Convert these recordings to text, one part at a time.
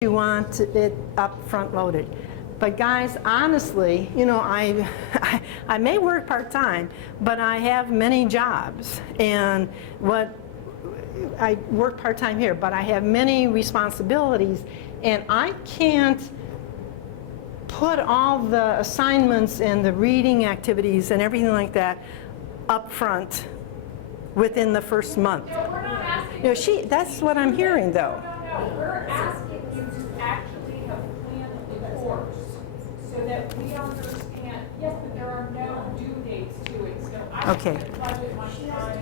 you want it up front loaded. But guys, honestly, you know, I may work part-time, but I have many jobs. And I work part-time here, but I have many responsibilities, and I can't put all the assignments and the reading activities and everything like that up front within the first month. No, we're not asking. You know, that's what I'm hearing, though. No, we're asking you to actually have planned the course so that we understand. Yes, but there are no due dates to it. So I Okay. can't budget my time.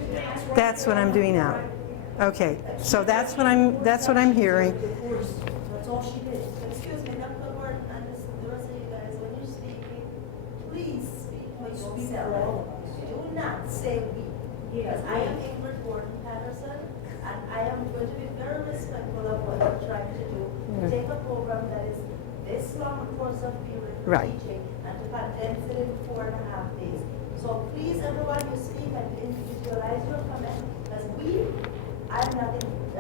That's what I'm doing now. Okay, so that's what I'm hearing. That's all she did. Excuse me, Dr. Ward, and the rest of you guys, when you're speaking, please speak for yourself. Do not say we. Because I am Ingrid Gordon Patterson, and I am going to be very respectful of what I'm trying to do. Take a program that is this long a course of period for teaching and to condense it in 4.5 days. So please, everyone, you speak and individualize your comment, because I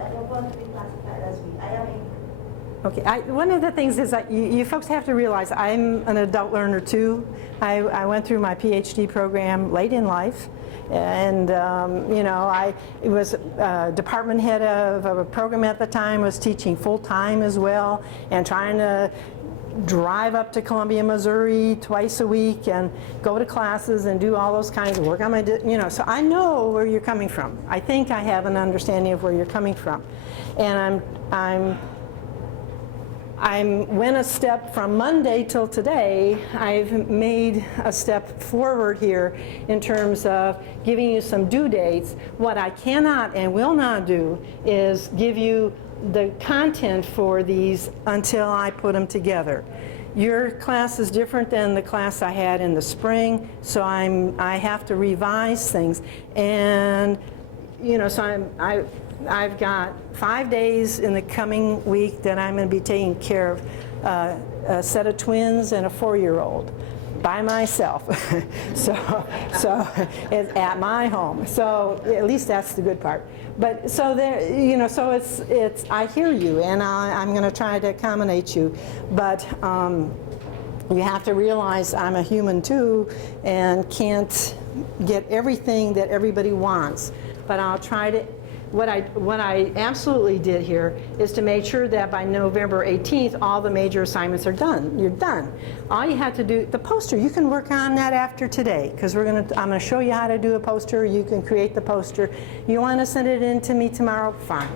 don't want to be classified as we. I am Ingrid. Okay, one of the things is that you folks have to realize I'm an adult learner too. I went through my PhD program late in life, and you know, I was department head of a program at the time, was teaching full-time as well, and trying to drive up to Columbia, Missouri twice a week and go to classes and do all those kinds of work. You know, so I know where you're coming from. I think I have an understanding of where you're coming from, and I went a step from Monday till today. I've made a step forward here in terms of giving you some due dates. What I cannot and will not do is give you the content for these until I put them together. Your class is different than the class I had in the spring, so I have to revise things. And you know, so I've got 5 days in the coming week that I'm going to be taking care of a set of twins and a 4-year-old by myself. so it's at my home. So at least that's the good part. But so there, you know, so it's I hear you, and I'm going to try to accommodate you, but you have to realize I'm a human too, and can't get everything that everybody wants. But I'll try to. What I absolutely did here is to make sure that by November 18th, all the major assignments are done. You're done. All you have to do, the poster, you can work on that after today, because I'm going to show you how to do a poster. You can create the poster. You want to send it in to me tomorrow? Fine.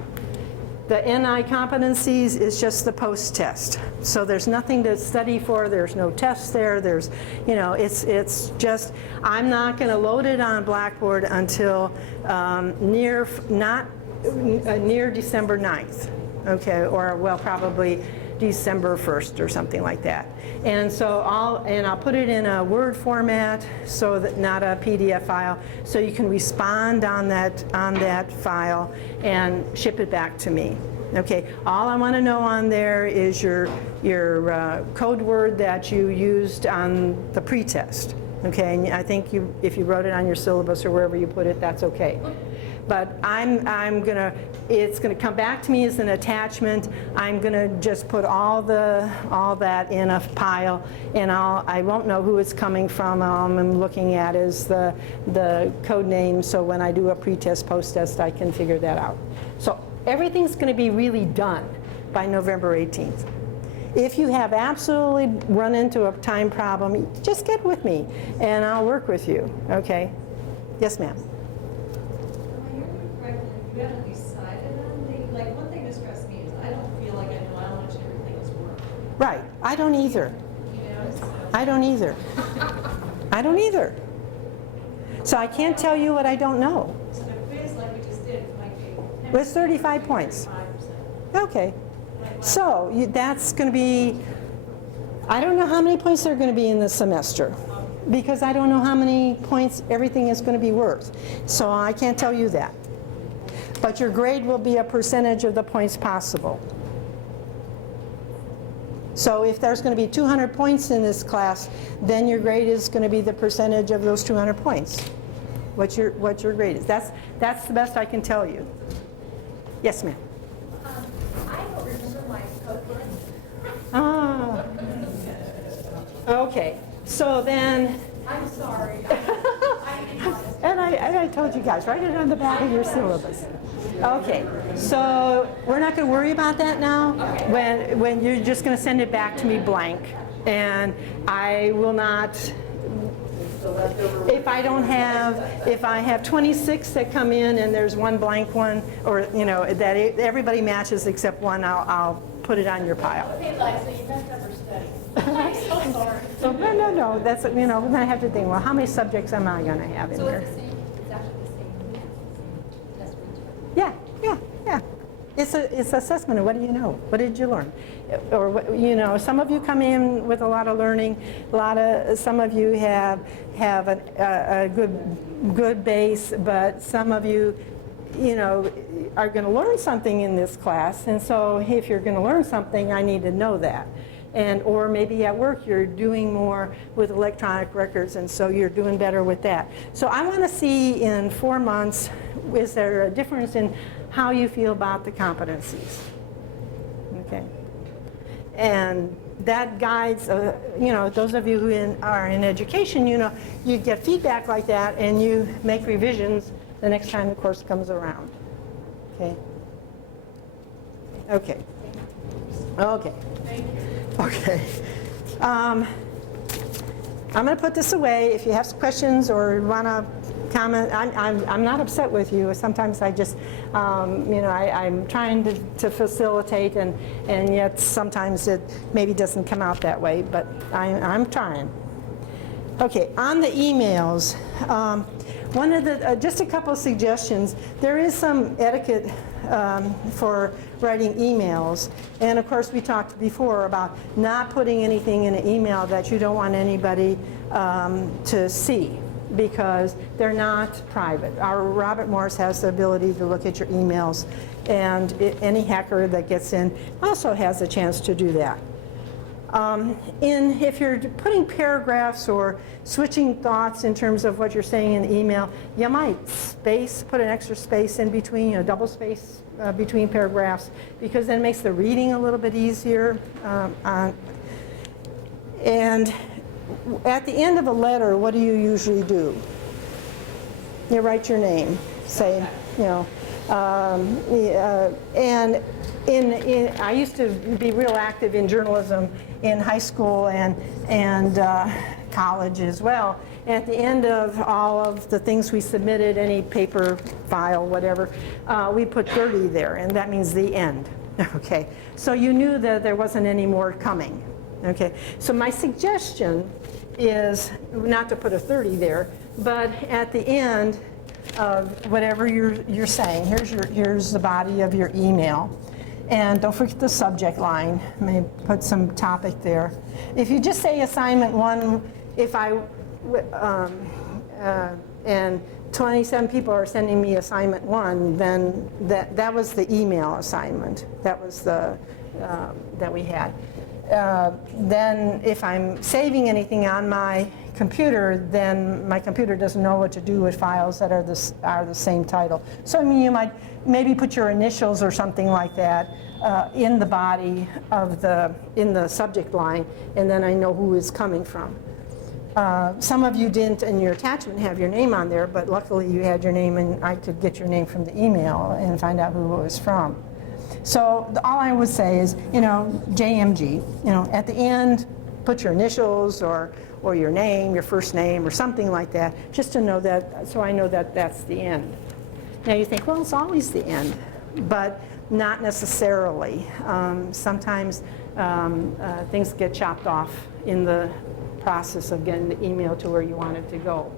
The NI competencies is just the post-test. So there's nothing to study for. There's no tests there. There's, you know, it's just, I'm not going to load it on Blackboard until near December 9th, okay, or well, probably December 1st or something like that. And so I'll put it in a Word format, so that not a PDF file, so you can respond on that file and ship it back to me. Okay, all I want to know on there is your code word that you used on the pretest. Okay, and I think if you wrote it on your syllabus or wherever you put it, that's okay. But it's gonna come back to me as an attachment. I'm gonna just put all that in a pile, and I won't know who it's coming from. All I'm looking at is the code name, so when I do a pretest, post-test, I can figure that out. So everything's gonna be really done by November 18th. If you have absolutely run into a time problem, just get with me, and I'll work with you, okay? Yes, ma'am. You haven't decided on the, like, one thing that stressed me is I don't feel like I know how much everything is worth. Right, I don't either. You know, so. I don't either. I don't either. So I can't tell you what I don't know. So the quiz, like we just did, might be. It's 35 points. 35%. Okay. So that's going to be, I don't know how many points there are going to be in this semester, because I don't know how many points everything is going to be worth. So I can't tell you that. But your grade will be a percentage of the points possible. So if there's going to be 200 points in this class, then your grade is going to be the percentage of those 200 points. What your grade is. That's the best I can tell you. Yes, ma'am. I don't remember my code word Okay, so then, I'm sorry. I'm honest. and I told you guys, write it on the back of your syllabus. Okay, so we're not going to worry about that now. When you're just going to send it back to me blank, and I will not. If I have 26 that come in and there's one blank one, or that everybody matches except one, I'll put it on your pile. Hey, Liza, you messed up her study. I'm so sorry. So, no, that's, then I have to think, well, how many subjects am I going to have in So there? it's the same, it's actually the same test return. Yeah. It's assessment of what do you know? What did you learn? Or some of you come in with a lot of learning. Some of you have a good base, but some of you, are going to learn something in this class. And so if you're going to learn something, I need to know that. Or maybe at work you're doing more with electronic records, and so you're doing better with that. So I want to see in 4 months, is there a difference in how you feel about the competencies? Okay. And that guides, those of you who are in education, you get feedback like that, and you make revisions the next time the course comes around. Okay. Okay. Thank you. Okay. I'm going to put this away. If you have some questions or want to comment, I'm not upset with you. Sometimes I just, I'm trying to facilitate, and yet sometimes it maybe doesn't come out that way, but I'm trying. Okay, on the emails, one of the, just a couple of suggestions. There is some etiquette for writing emails, and of course we talked before about not putting anything in an email that you don't want anybody to see, because they're not private. Our Robert Morris has the ability to look at your emails, and any hacker that gets in also has a chance to do that. If you're putting paragraphs or switching thoughts in terms of what you're saying in the email, you might put an extra space in between, a double space between paragraphs, because then it makes the reading a little bit easier. And at the end of a letter, what do you usually do? You write your name, say, and I used to be real active in journalism in high school and college as well. And at the end of all of the things we submitted, any paper file, whatever, we put 30 there, and that means the end. Okay, so you knew that there wasn't any more coming. Okay, so my suggestion is not to put a 30 there, but at the end of whatever you're saying, here's the body of your email. And don't forget the subject line. Maybe put some topic there. If you just say assignment 1, and 27 people are sending me assignment 1, then that was the email assignment. That was the that we had. Then if I'm saving anything on my computer, then my computer doesn't know what to do with files that are the same title. So you might maybe put your initials or something like that in the body of in the subject line, and then I know who is coming from. Some of you didn't in your attachment have your name on there, but luckily you had your name, and I could get your name from the email and find out who it was from. So all I would say is, JMG, at the end, put your initials or your name, your first name, or something like that, just to know that, so I know that that's the end. Now you think, well, it's always the end, but not necessarily. Sometimes things get chopped off in the process of getting the email to where you want it to go.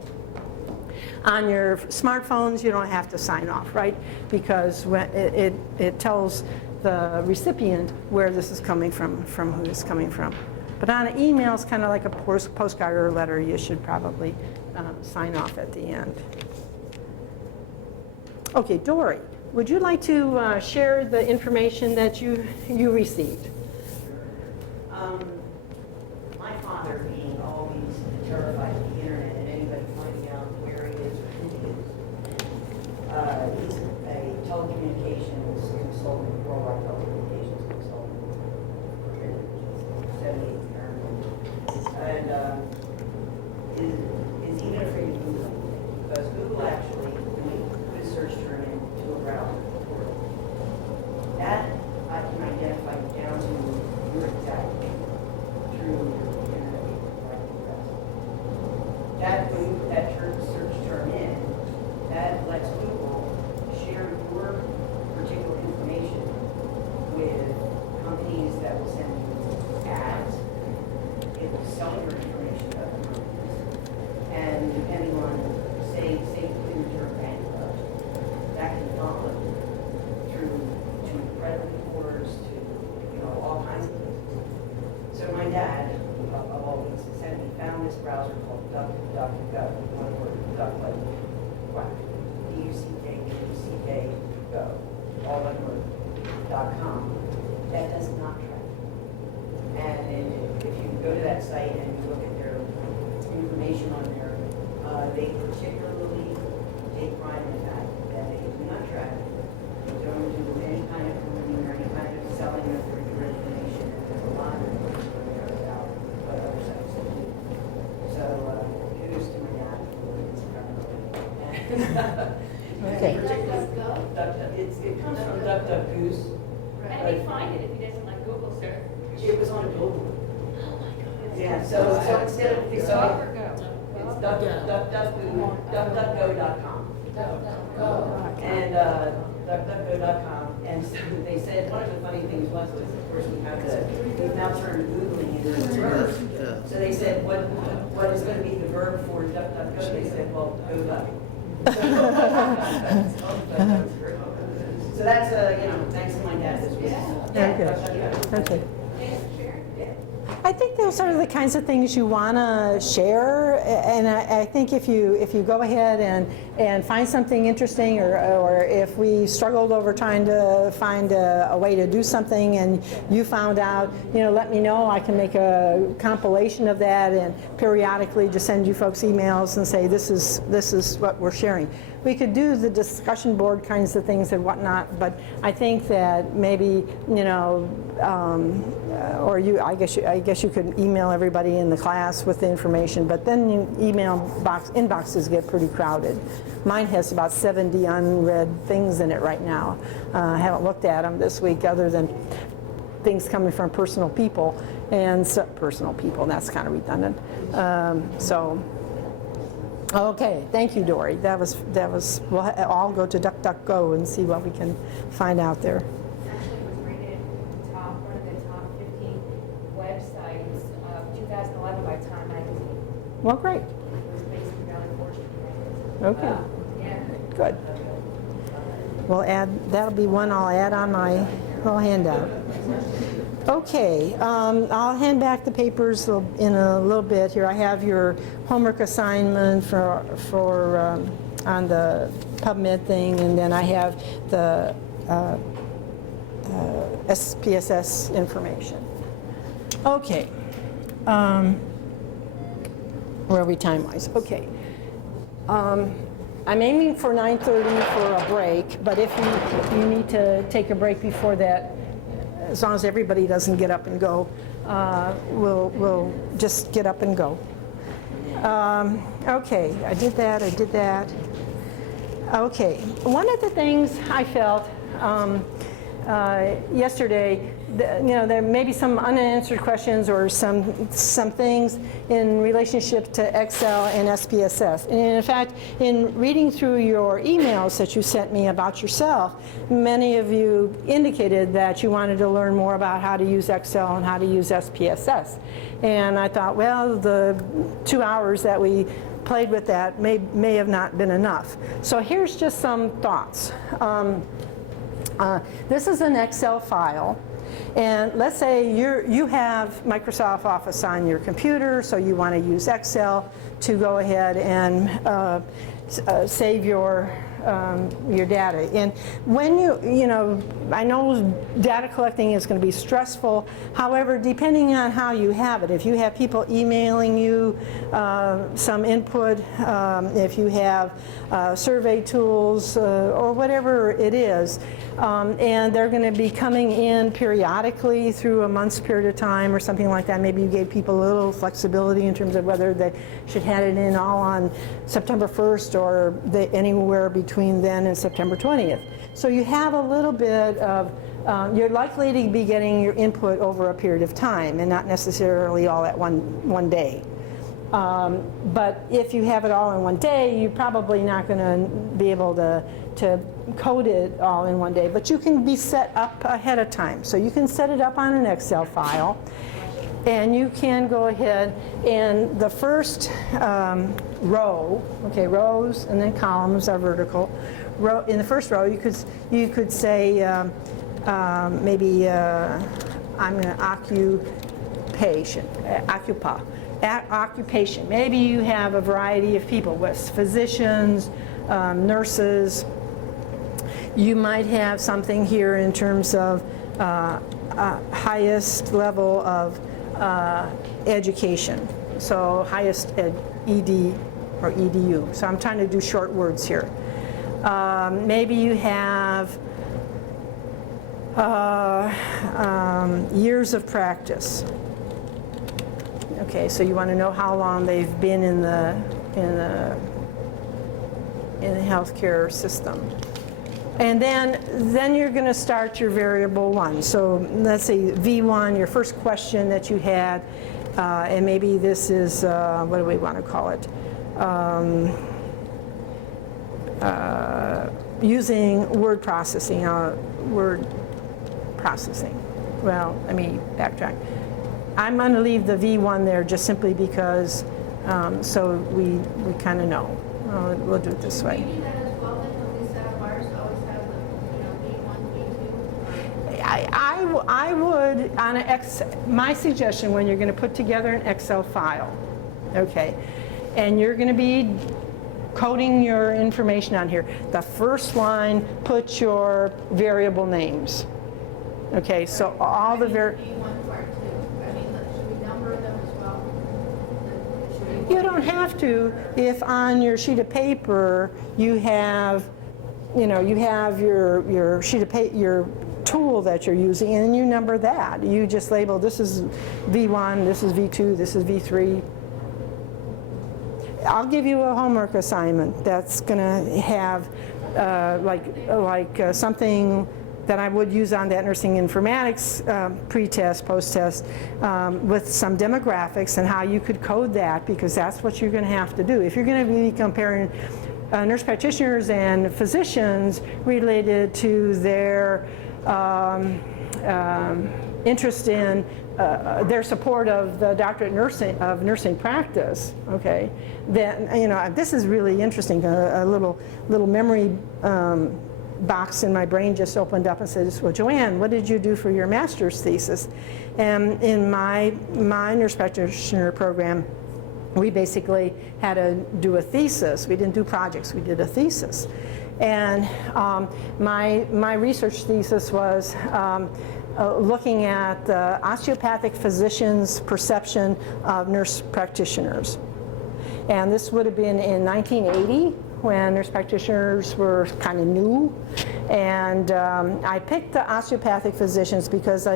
On your smartphones, you don't have to sign off, right? Because when it tells the recipient where this is coming from who it's coming from. But on an email, it's kind of like a postcard or a letter. You should probably sign off at the end. Okay, Dory, would you like to share the information that you received? My father being always terrified of the internet and anybody finding out where he is or who he is. He's a telecommunications consultant, worldwide telecommunications consultant for 78 apparently. And selling your information about the companies. And depending on, say clues or bankrupt, that can follow through to credit reports, to, all kinds of things. So my dad, of all these, said he found this browser called DuckDuckGo, one word, duck like quack, D-U-C-K, go, all one word, .com. That does not track. And if you go to that site and you look at their information on there, they particularly take pride in the fact that they do not track, they don't do any kind of grooming or any kind of selling of their information. And there's a lot of information on there about what other sites do. So kudos to my dad for his credibility. Okay. It comes from Duck Duck Goose. How do we find it if he doesn't like Google search? It was on a billboard. Oh my God. Yeah, so instead of, it's Stop or go? DuckDuckGo.com. And DuckDuckGo.com. And so they said, one of the funny things was, of course, we've now turned Googling into a verb. So they said, what is going to be the verb for DuckDuckGo? They said, well, go duck. So that's, thanks to my dad this week. Okay. Thanks for sharing. Yeah. I think those are the kinds of things you want to share, and I think if you go ahead and find something interesting, or if we struggled over trying to find a way to do something and you found out, let me know. I can make a compilation of that and periodically just send you folks emails and say this is what we're sharing. We could do the discussion board kinds of things and whatnot, but I think that maybe or I guess you could email everybody in the class with the information, but then inboxes get pretty crowded. Mine has about 70 unread things in it right now. I haven't looked at them this week other than things coming from personal people, and personal people, that's kind of redundant. Okay, thank you, Dory. That was. We'll all go to DuckDuckGo and see what we can find out there. Actually, it was rated one of the top 15 websites of 2011 by Time Magazine. Well, great. It was based around Fortune. Okay, Yeah. good. We'll add. That'll be one I'll add on my little handout. Okay, I'll hand back the papers in a little bit here. I have your homework assignment for on the PubMed thing, and then I have the SPSS information. Okay, where are we time-wise? Okay. I'm aiming for 9:30 for a break, but if you need to take a break before that, as long as everybody doesn't get up and go, we'll just get up and go. Okay, I did that. Okay, one of the things I felt yesterday, there may be some unanswered questions or some things in relationship to Excel and SPSS. And in fact, in reading through your emails that you sent me about yourself, many of you indicated that you wanted to learn more about how to use Excel and how to use SPSS. And I thought, well, the 2 hours that we played with that may have not been enough. So here's just some thoughts. This is an Excel file. And let's say you have Microsoft Office on your computer, so you want to use Excel to go ahead and save your data. And when I know data collecting is going to be stressful. However, depending on how you have it, if you have people emailing you some input, if you have survey tools or whatever it is, and they're going to be coming in periodically through a month's period of time or something like that. Maybe you gave people a little flexibility in terms of whether they should hand it in all on September 1st or anywhere between then and September 20th. So you have a little bit of, you're likely to be getting your input over a period of time and not necessarily all at one day. But if you have it all in one day, you're probably not going to be able to code it all in one day. But you can be set up ahead of time. So you can set it up on an Excel file. And you can go ahead and the first row, okay, rows and then columns are vertical. In the first row, you could say maybe I'm going to occupation. Maybe you have a variety of people, with physicians, nurses. You might have something here in terms of highest level of education, so highest ED or EDU. So I'm trying to do short words here. Maybe you have years of practice. Okay, so you want to know how long they've been in the healthcare system. And then you're going to start your variable one. So let's say V1, your first question that you had, and maybe this is, what do we want to call it? Using word processing. Well, let me backtrack. I'm going to leave the V1 there just simply because, so we kind of know. We'll do it this way. I would, on my suggestion, when you're going to put together an Excel file, okay, and you're going to be coding your information on here, the first line, put your variable names. Okay, so all the you don't have to if on your sheet of paper you have, you have your sheet of paper, your tool that you're using, and you number that. You just label, this is V1, this is V2, this is V3. I'll give you a homework assignment that's going to have something that I would use on that nursing informatics pre-test, post-test, with some demographics and how you could code that, because that's what you're going to have to do. If you're going to be comparing nurse practitioners and physicians related to their interest in their support of the doctorate of nursing practice, okay, then this is really interesting. A little memory box in my brain just opened up and said, well, Joanne, what did you do for your master's thesis? And in my nurse practitioner program, we basically had to do a thesis. We didn't do projects, we did a thesis. And my research thesis was looking at the osteopathic physician's perception of nurse practitioners. And this would have been in 1980, when nurse practitioners were kind of new. And I picked the osteopathic physicians because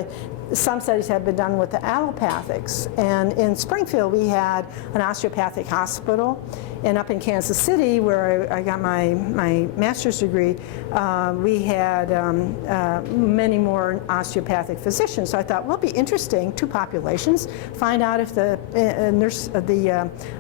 some studies had been done with the allopathics. And in Springfield, we had an osteopathic hospital. And up in Kansas City, where I got my master's degree, we had many more osteopathic physicians. So I thought, well, it'd be interesting, two populations, find out if the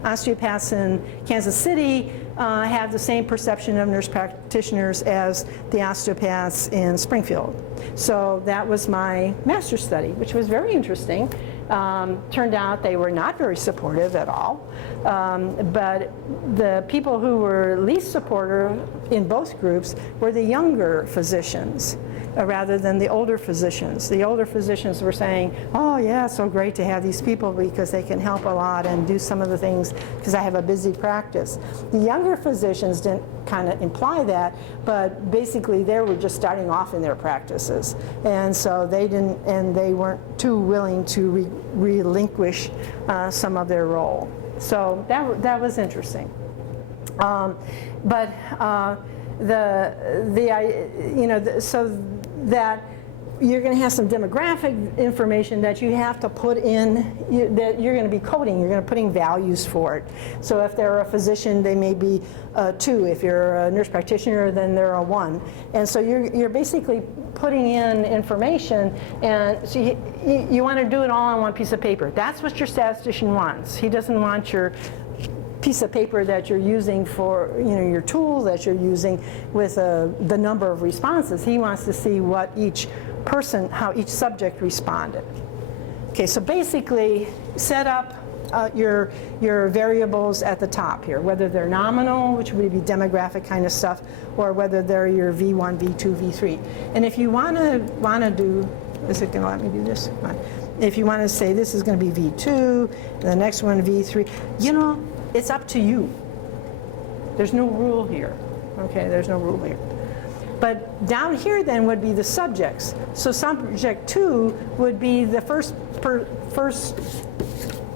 osteopaths in Kansas City have the same perception of nurse practitioners as the osteopaths in Springfield. So that was my master's study, which was very interesting. Turned out they were not very supportive at all. But the people who were least supportive in both groups were the younger physicians rather than the older physicians. The older physicians were saying, oh yeah, it's so great to have these people because they can help a lot and do some of the things because I have a busy practice. The younger physicians didn't kind of imply that, but basically they were just starting off in their practices. And so they didn't, and they weren't too willing to relinquish some of their role. So that was interesting. So that you're going to have some demographic information that you have to put in, that you're going to be coding, you're going to putting values for it. So if they're a physician, they may be a 2. If you're a nurse practitioner, then they're a 1. And so you're basically putting in information, and so you want to do it all on one piece of paper. That's what your statistician wants. He doesn't want your piece of paper that you're using for your tool that you're using with the number of responses. He wants to see what each person, how each subject responded. Okay, so basically, set up your variables at the top here, whether they're nominal, which would be demographic kind of stuff, or whether they're your V1, V2, V3. And if you want to do, is it going to let me do this? Come on. If you want to say this is going to be V2, and the next one V3, you know, it's up to you. There's no rule here. Okay, there's no rule here. But down here then would be the subjects. So subject 2 would be the first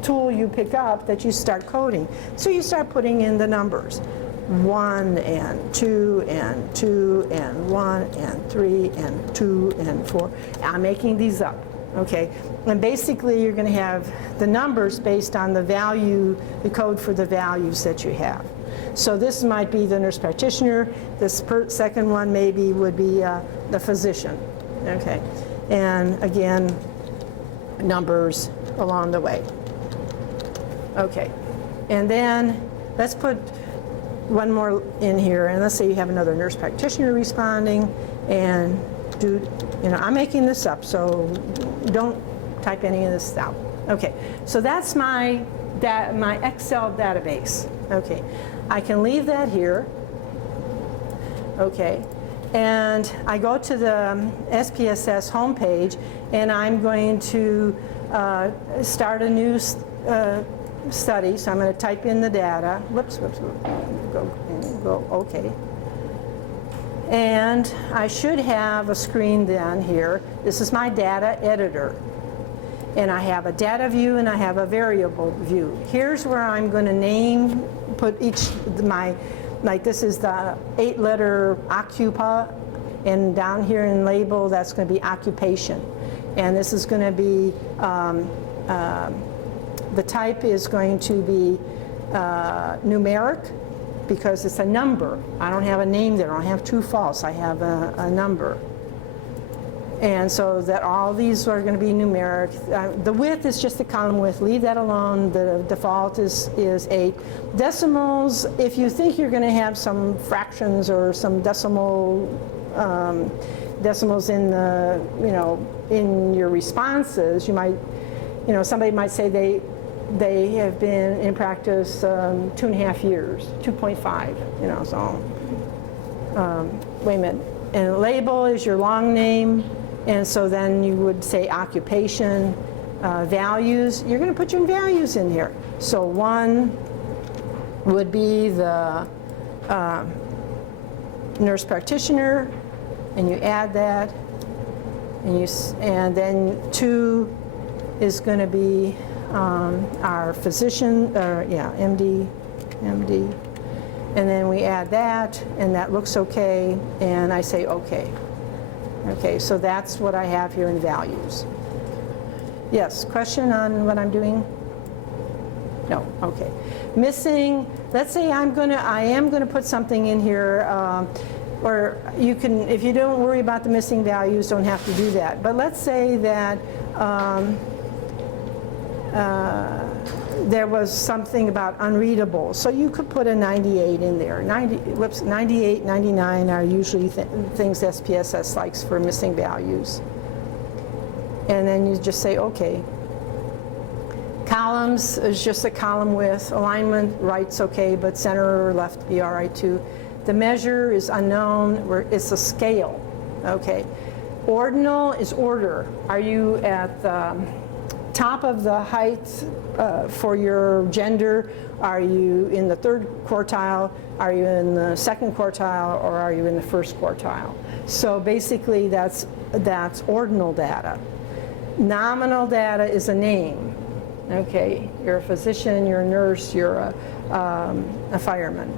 tool you pick up that you start coding. So you start putting in the numbers. 1 and 2 and 2 and 1 and 3 and 2 and 4. I'm making these up, okay? And basically you're going to have the numbers based on the value, the code for the values that you have. So this might be the nurse practitioner. This second one maybe would be the physician, okay? And again, numbers along the way. Okay, and then let's put one more in here, and let's say you have another nurse practitioner responding, and I'm making this up, so don't type any of this out. Okay, so that's my Excel database. Okay, I can leave that here. Okay, and I go to the SPSS homepage, and I'm going to start a new study, so I'm going to type in the data. Whoops, go, okay. And I should have a screen then here. This is my data editor. And I have a data view and I have a variable view. Here's where I'm going to put like this is the 8-letter occupa, and down here in label that's going to be occupation. And this is going to be the type is going to be numeric because it's a number. I don't have a name there. I don't have true, false. I have a number. And so that all these are going to be numeric. The width is just the column width. Leave that alone. The default is 8. Decimals, if you think you're going to have some fractions or some decimals in the, in your responses, you might, somebody might say they have been in practice 2.5 years, 2.5, so wait a minute. And label is your long name, and so then you would say occupation, values. You're going to put your values in here. So 1 would be the nurse practitioner, and you add that, and then 2 is going to be our physician, MD, and then we add that, and that looks okay, and I say okay. Okay, so that's what I have here in values. Yes, question on what I'm doing? No, okay. Missing, let's say I am gonna put something in here, or you can, if you don't worry about the missing values, don't have to do that. But let's say that there was something about unreadable. So you could put a 98 in there. 98, 99 are usually things SPSS likes for missing values. And then you just say, okay. Columns is just a column width. Alignment, right's okay, but center or left be all right too. The measure is unknown, it's a scale, okay. Ordinal is order. Are you at the top of the height for your gender? Are you in the 3rd quartile? Are you in the 2nd quartile? Or are you in the 1st quartile? So basically that's ordinal data. Nominal data is a name. Okay, you're a physician, you're a nurse, you're a fireman.